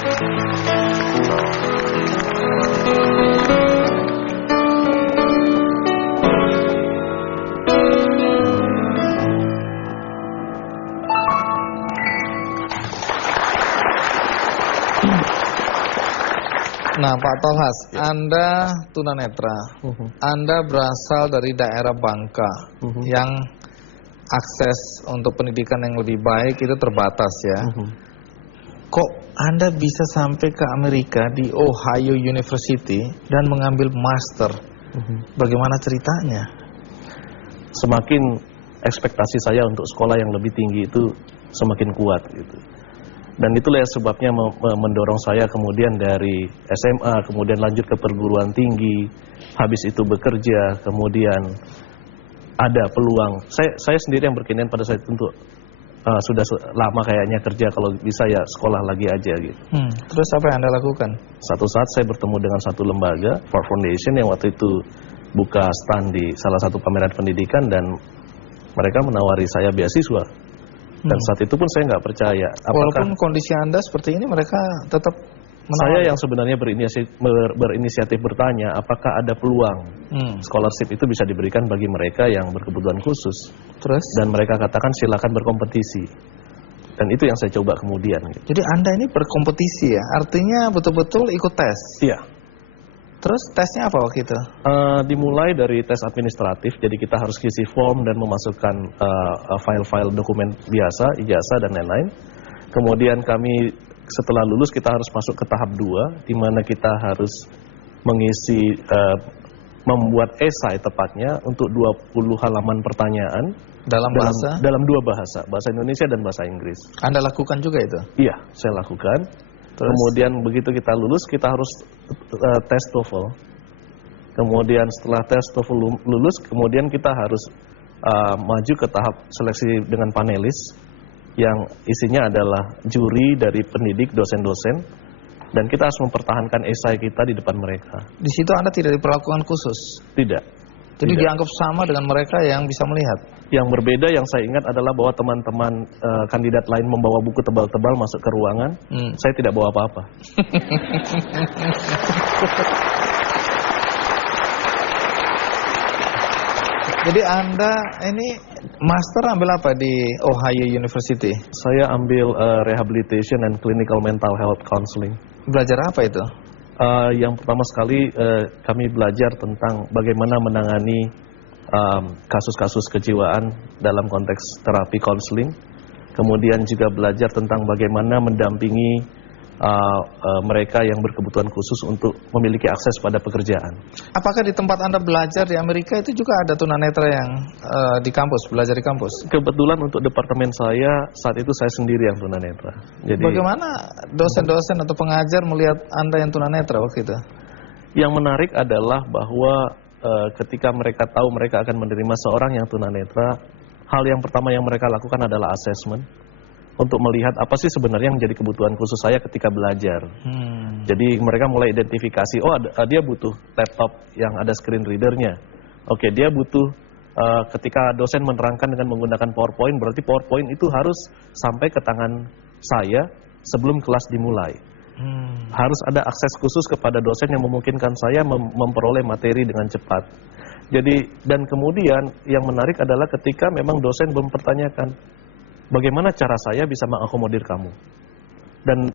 Nah, Pak Tolhas, Anda tunanetra, Anda berasal dari daerah Bangka, yang akses untuk pendidikan yang lebih baik itu terbatas ya. Kok Anda bisa sampai ke Amerika di Ohio University dan mengambil master? Bagaimana ceritanya? Semakin ekspektasi saya untuk sekolah yang lebih tinggi itu semakin kuat gitu. Dan itulah sebabnya mendorong saya kemudian dari SMA, kemudian lanjut ke perguruan tinggi, habis itu bekerja, kemudian ada peluang. Saya sendiri yang berkeinginan pada saat itu untuk sudah lama kayaknya kerja, kalau bisa ya sekolah lagi aja gitu. Terus apa yang Anda lakukan? Satu saat saya bertemu dengan satu lembaga, Ford Foundation, yang waktu itu buka stand di salah satu pameran pendidikan dan mereka menawari saya beasiswa. Dan saat itu pun saya nggak percaya. Walaupun kondisi Anda seperti ini, mereka tetap menawar. Saya yang sebenarnya berinisiatif bertanya, apakah ada peluang scholarship itu bisa diberikan bagi mereka yang berkebutuhan khusus. Terus? Dan mereka katakan silakan berkompetisi. Dan itu yang saya coba kemudian. Jadi Anda ini berkompetisi ya? Artinya betul-betul ikut tes? Iya. Terus tesnya apa waktu itu? Dimulai dari tes administratif, jadi kita harus isi form dan memasukkan file-file dokumen biasa, ijazah dan lain-lain. Kemudian kami setelah lulus kita harus masuk ke tahap 2, di mana kita harus mengisi, membuat esai tepatnya untuk 20 halaman pertanyaan. Dalam dua bahasa, bahasa Indonesia dan bahasa Inggris. Anda lakukan juga itu? Iya, saya lakukan. Terus? Kemudian begitu kita lulus, kita harus tes TOEFL. Kemudian setelah tes TOEFL lulus, kemudian kita harus maju ke tahap seleksi dengan panelis, yang isinya adalah juri dari pendidik, dosen-dosen, dan kita harus mempertahankan esai kita di depan mereka. Di situ Anda tidak diperlakukan khusus? Tidak. Jadi dianggap sama dengan mereka yang bisa melihat? Yang berbeda yang saya ingat adalah bahwa teman-teman kandidat lain membawa buku tebal-tebal masuk ke ruangan. Saya tidak bawa apa-apa. Jadi Anda ini master ambil apa di Ohio University? Saya ambil Rehabilitation and Clinical Mental Health Counseling. Belajar apa itu? Yang pertama sekali kami belajar tentang bagaimana menangani kasus-kasus kejiwaan dalam konteks terapi konseling. Kemudian juga belajar tentang bagaimana mendampingi mereka yang berkebutuhan khusus untuk memiliki akses pada pekerjaan. Apakah di tempat Anda belajar di Amerika itu juga ada tunanetra yang di kampus, belajar di kampus? Kebetulan untuk departemen saya, saat itu saya sendiri yang tunanetra. Jadi, bagaimana dosen-dosen atau pengajar melihat Anda yang tunanetra waktu itu? Yang menarik adalah bahwa ketika mereka tahu mereka akan menerima seorang yang tunanetra, hal yang pertama yang mereka lakukan adalah assessment. Untuk melihat apa sih sebenarnya yang menjadi kebutuhan khusus saya ketika belajar. Jadi mereka mulai identifikasi, oh dia butuh laptop yang ada screen readernya. Oke, dia butuh ketika dosen menerangkan dengan menggunakan PowerPoint, berarti PowerPoint itu harus sampai ke tangan saya sebelum kelas dimulai. Harus ada akses khusus kepada dosen yang memungkinkan saya memperoleh materi dengan cepat. Jadi, dan kemudian yang menarik adalah ketika memang dosen mempertanyakan, bagaimana cara saya bisa mengakomodir kamu? Dan